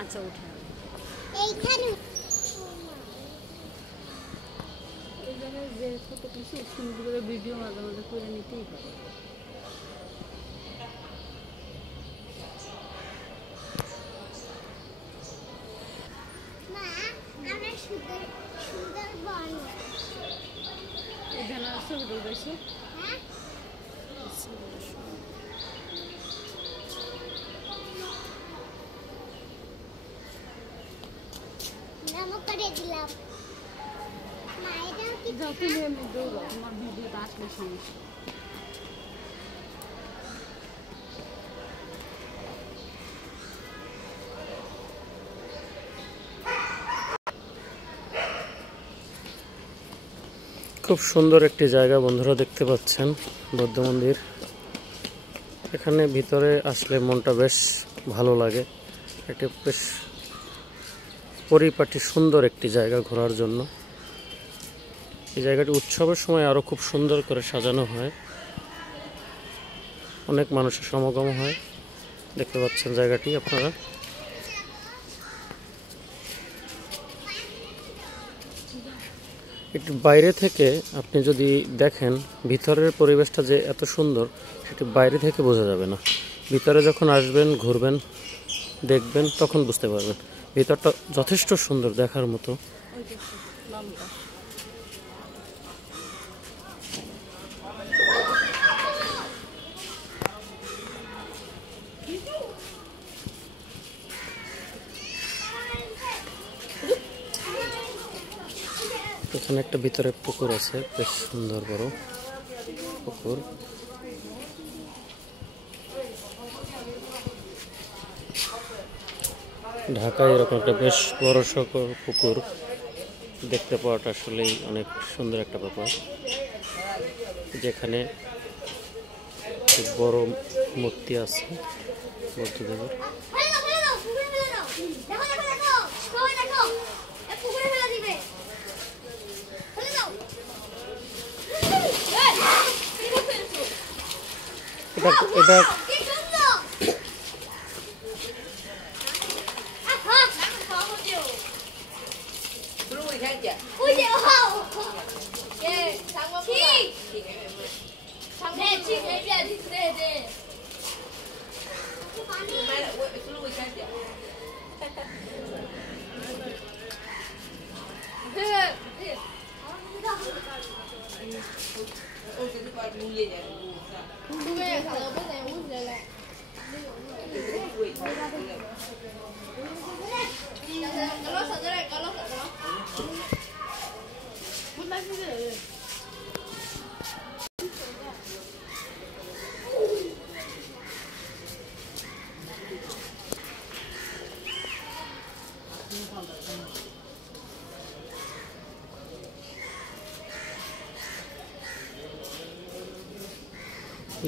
আচ্ছা উঠে এইখানে এই জায়গায় যে কত কিছু সুন্দর ভিডিও মাঝে মাঝে করে নিতেই পারে। মা আমরা সুন্দরবন এখানে ছবি তুলতেছি। হ্যাঁ নামও করে দিলাম। মা এটাও কি যাও তুমি এমনি দৌড়াও, তোমার ভিডিওটা আসলে সমস্যা। খুব সুন্দর একটি জায়গা বন্ধুরা, দেখতে পাচ্ছেন বৌদ্ধ মন্দির। এখানে ভিতরে আসলে মনটা বেশ ভালো লাগে। একটি বেশ পরিপাটি সুন্দর একটি জায়গা ঘোরার জন্য। এই জায়গাটি উৎসবের সময় আরো খুব সুন্দর করে সাজানো হয়, অনেক মানুষের সমাগম হয়। দেখতে পাচ্ছেন জায়গাটি আপনারা। একটু বাইরে থেকে আপনি যদি দেখেন ভিতরের পরিবেশটা যে এত সুন্দর, সেটি বাইরে থেকে বোঝা যাবে না। ভিতরে যখন আসবেন, ঘুরবেন, দেখবেন, তখন বুঝতে পারবেন ভিতরটা যথেষ্ট সুন্দর, দেখার মতো। এখানে একটা ভিতরে পুকুর আছে, বেশ সুন্দর বড় পুকুর। ঢাকায় এরকম একটা বেশ বড় সকল পুকুর দেখতে পাওয়াটা আসলেই অনেক সুন্দর একটা ব্যাপার, যেখানে খুব বড় মূর্তি আছে বুদ্ধদেবের। এটা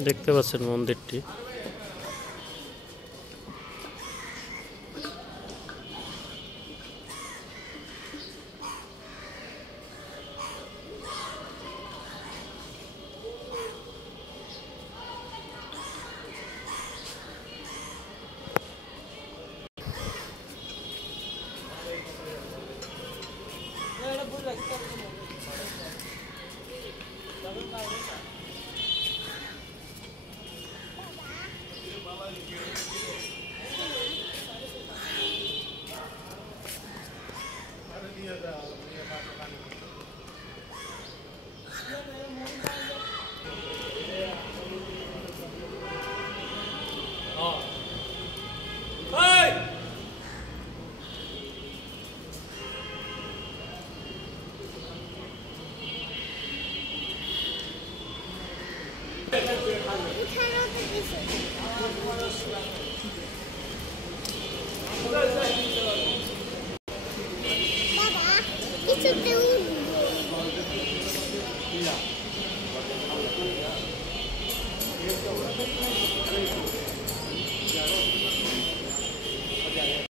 দেখতে পাচ্ছেন মন্দিরটি। বাবা কিছুতে